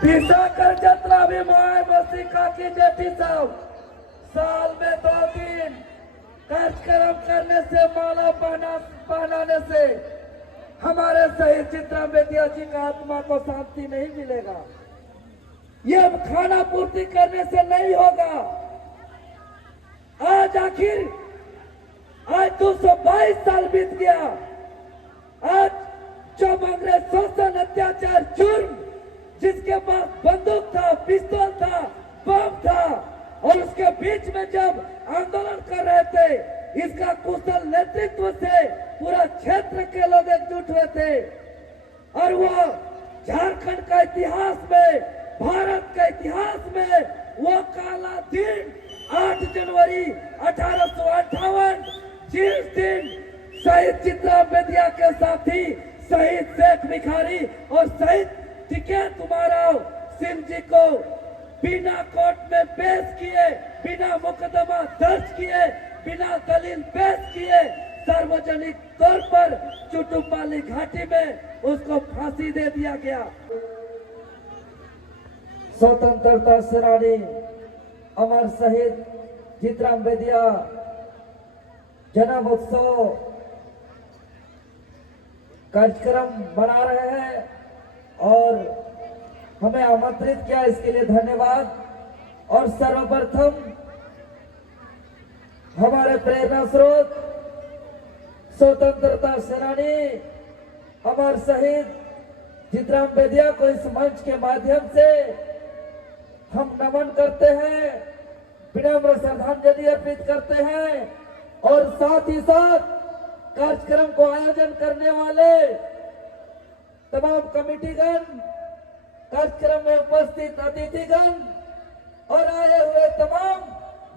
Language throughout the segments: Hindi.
पिसा कर जतरा भी माए बसी काकी जेठी साहब साल में 2 दिन कार्यक्रम करने से माला पहनाने से हमारे शहीद चित्रा बेदिया जी का आत्मा को शांति नहीं मिलेगा। ये खाना पूर्ति करने से नहीं होगा। आज आखिर आज 222 साल बीत गया। आज जब अंग्रेज शोषण अत्याचार जुर्म जिसके पास बंदूक था, पिस्तौल था, बम था और उसके बीच में जब आंदोलन कर रहे थे, इसका कुशल नेतृत्व से पूरा क्षेत्र के लोग एकजुट हुए थे और वो झारखंड का इतिहास में, भारत के इतिहास में वो काला दिन 8 जनवरी 1858 जिस दिन शहीद चित्रा बेदिया के साथी शहीद शेख भिखारी और शहीद टिकैत उमाराव सिंह जी को बिना कोर्ट में पेश किए, बिना मुकदमा दर्ज किए, बिना दलील पेश किए सार्वजनिक तौर पर चुटुपाली घाटी में उसको फांसी दे दिया गया। स्वतंत्रता सेनानी अमर शहीद चित्रा बेदिया जन्म उत्सव कार्यक्रम बना रहे हैं और हमें आमंत्रित किया, इसके लिए धन्यवाद। और सर्वप्रथम हमारे प्रेरणा स्रोत स्वतंत्रता सेनानी अमर शहीद चित्रा बेदिया को इस मंच के माध्यम से हम नमन करते हैं, विनम्र श्रद्धांजलि अर्पित करते हैं और साथ ही साथ कार्यक्रम को आयोजन करने वाले तमाम कमेटीगण, कार्यक्रम में उपस्थित अतिथिगण और आए हुए तमाम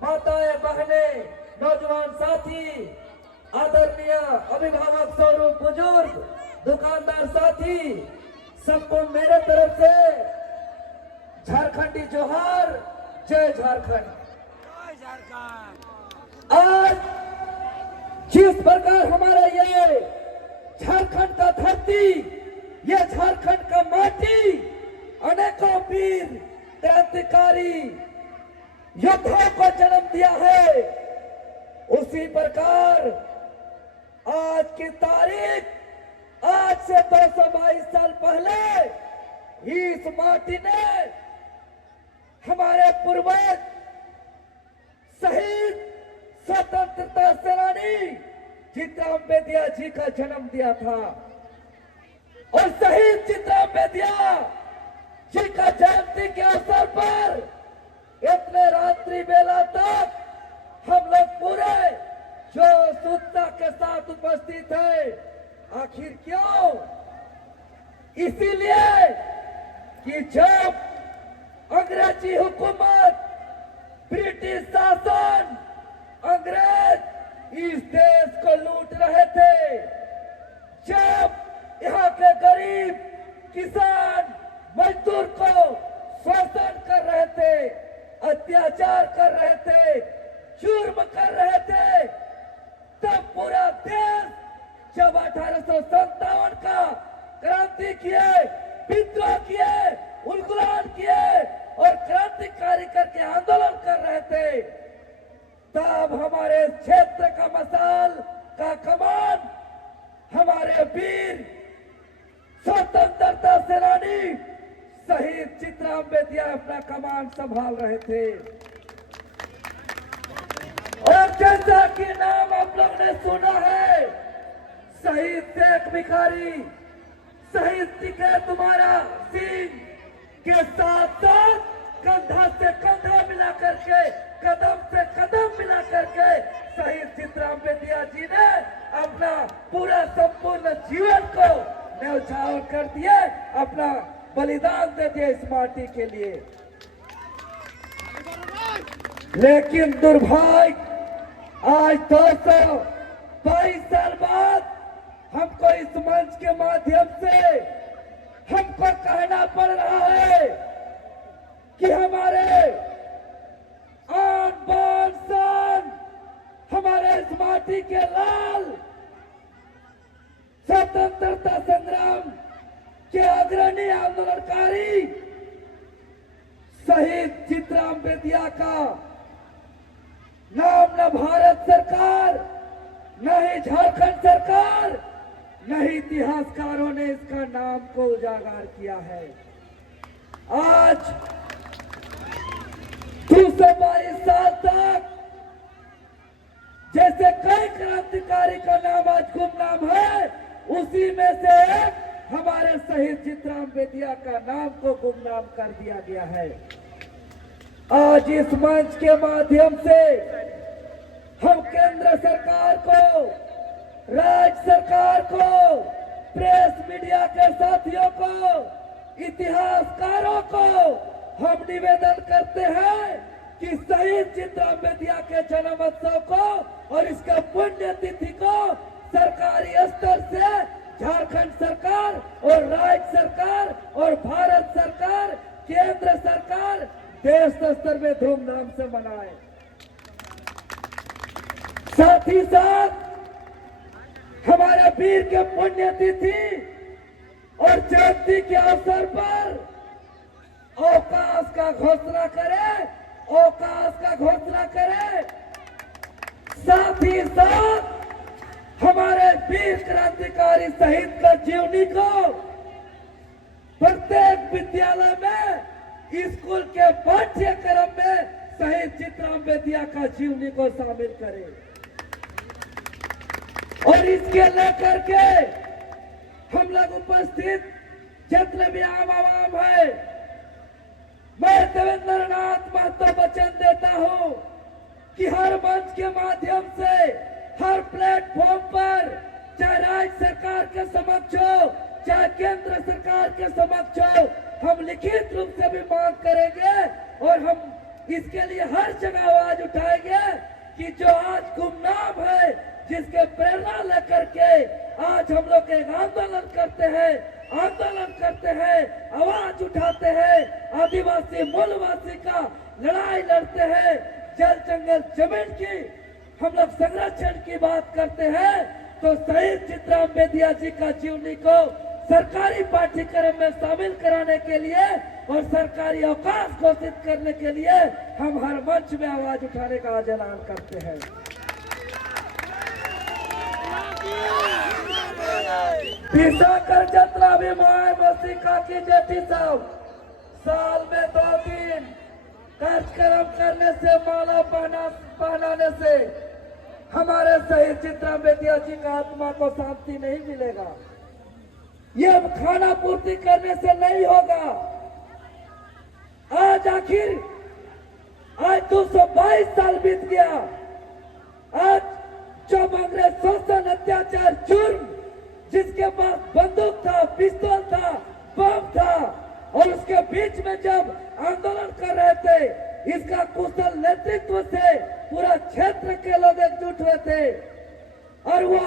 माताएं, बहनें, नौजवान साथी, आदरणीय अभिभावक, स्वरूप बुजुर्ग, दुकानदार साथी, सबको मेरे तरफ से झारखंडी जोहार, जय झारखंड। आज जिस प्रकार हमारा ये झारखंड का धरती, ये झारखंड का माटी अनेकों वीर क्रांतिकारी योद्धाओं को जन्म दिया है, उसी प्रकार आज की तारीख, आज से 222 साल पहले इस माटी ने हमारे पूर्वज शहीद स्वतंत्रता सेनानी चित्रा बेदिया जी का जन्म दिया था और शहीद चित्रा बेदिया जी का जयंती के अवसर पर इतने रात्रि बेला तक हम लोग पूरे जोश उत्साह के साथ उपस्थित है। आखिर क्यों? इसीलिए कि जब अंग्रेजी हुकूमत, ब्रिटिश शासन, अंग्रेज इस देश को लूट रहे थे, जब यहाँ के गरीब किसान मजदूर को शोषण कर रहे थे, अत्याचार कर रहे थे, जुर्म कर रहे थे, तब पूरा देश जब 1857 का क्रांति किए, विद्रोह किए, उलगुलान किए और क्रांतिकारी करके आंदोलन कर रहे थे, तब हमारे क्षेत्र का मसाल का कमान हमारे वीर स्वतंत्रता सेनानी शहीद चित्रा बेदिया अपना कमान संभाल रहे थे। और जैसा कि नाम आप लोग ने सुना है, शहीद शेख भिखारी, शहीद टिकैत उमाराव सिंह के साथ साथ कंधा से कंधा मिला करके, कदम से कदम मिला करके शहीद चित्रा बेदिया जी ने अपना पूरा संपूर्ण जीवन को न्यौछावर कर दिए, अपना बलिदान दे दिए इस माटी के लिए। लेकिन दुर्भाग्य आज 222 साल बाद हमको इस मंच के माध्यम से हमको कहना पड़ रहा है कि हमारे आन बान शान, हमारे इस माटी के लाल, स्वतंत्रता संग्राम के अग्रणी आंदोलनकारी बेदिया का नाम न भारत सरकार, न ही झारखंड सरकार, न ही इतिहासकारों ने इसका नाम को उजागर किया है। आज 222 साल तक जैसे कई क्रांतिकारी का नाम आज गुमनाम है, उसी में से एक हमारे शहीद चित्राम बेदिया का नाम को गुमनाम कर दिया गया है। आज इस मंच के माध्यम से हम केंद्र सरकार को, राज्य सरकार को, प्रेस मीडिया के साथियों को, इतिहासकारों को हम निवेदन करते हैं कि शहीद चित्राम बेदिया के जन्मोत्सव को और इसके पुण्यतिथि को सरकारी स्तर से झारखंड सरकार और राज्य सरकार और भारत सरकार, केंद्र सरकार देश स्तर में धूमधाम से मनाए। साथ ही साथ हमारे वीर के पुण्यतिथि और जयंती के अवसर पर अवकाश का घोषणा करे, अवकाश का घोषणा करे। साथ ही साथ हमारे वीर क्रांतिकारी शहीद का जीवनी को प्रत्येक विद्यालय में, स्कूल के पाठ्यक्रम में शहीद चित्राम बेदिया का जीवनी को शामिल करें। और इसके लेकर के हम लोग उपस्थित जितने भी आम आवाम है, मैं देवेंद्र नाथ महतो वचन देता हूं कि हर मंच के माध्यम से, हर प्लेटफॉर्म पर, चाहे राज्य सरकार के समक्ष हो, चाहे केंद्र सरकार के समक्ष हो, हम लिखित रूप से भी मांग करेंगे और हम इसके लिए हर जगह आवाज उठाएंगे कि जो आज गुमनाम है, जिसके प्रेरणा लेकर के आज हम लोग एक आंदोलन करते हैं, आवाज उठाते हैं, आदिवासी मूलवासी का लड़ाई लड़ते हैं, जल जंगल जमीन की हम लोग संरक्षण की बात करते हैं, तो शहीद चित्राम बेदिया जी का जीवनी को सरकारी पाठ्यक्रम में शामिल कराने के लिए और सरकारी अवकाश घोषित करने के लिए हम हर मंच में आवाज उठाने का आज ऐलान करते हैं। पिसाकर जतरा भी माए मसीका की जेठी साहब, साल में 2 दिन कार्यक्रम करने से, माला पहनाने से हमारे शहीद चित्राम बेदिया जी का आत्मा को शांति नहीं मिलेगा। ये खाना पूर्ति करने से नहीं होगा। आज 222 साल बीत गया। आज जब अंग्रेज शोषण, अत्याचार, जुर्म, जिसके पास बंदूक था, पिस्तौल था, बम था, और उसके बीच में जब आंदोलन कर रहे थे, इसका कुशल नेतृत्व से पूरा क्षेत्र के लोग एकजुट हुए थे और वो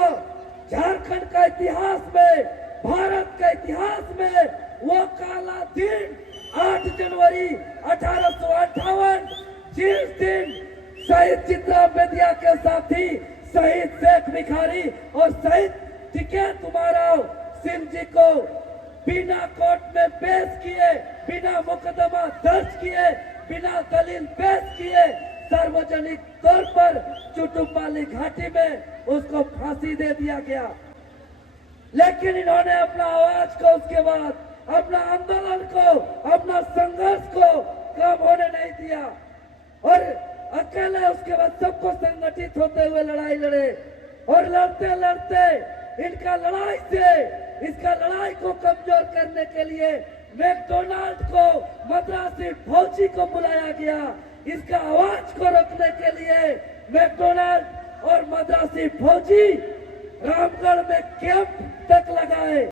झारखंड का इतिहास में, भारत के इतिहास में वो काला दिन 8 जनवरी 1858, जिस दिन शहीद चित्राम बेदिया के साथी शहीद शेख भिखारी और शहीद टिकैत उमाराव सिंह जी को बिना कोर्ट में पेश किए, बिना मुकदमा दर्ज किए, बिना दलील पेश किए, सार्वजनिक तौर पर चुटुपाली घाटी में उसको फांसी दे दिया गया। लेकिन इन्होंने अपना आवाज को, उसके बाद अपना आंदोलन को, अपना संघर्ष को कम होने नहीं दिया और अकेले उसके बाद सबको संगठित होते हुए लड़ाई लड़े और लड़ते लड़ते इनका लड़ाई से, इसका लड़ाई को कमजोर करने के लिए मैकडोनाल्ड को, मद्रासी फौजी को बुलाया गया। इसका आवाज को रोकने के लिए मैकडोनाल्ड और मद्रासी फौजी रामगढ़ में कैंप तक लगाए।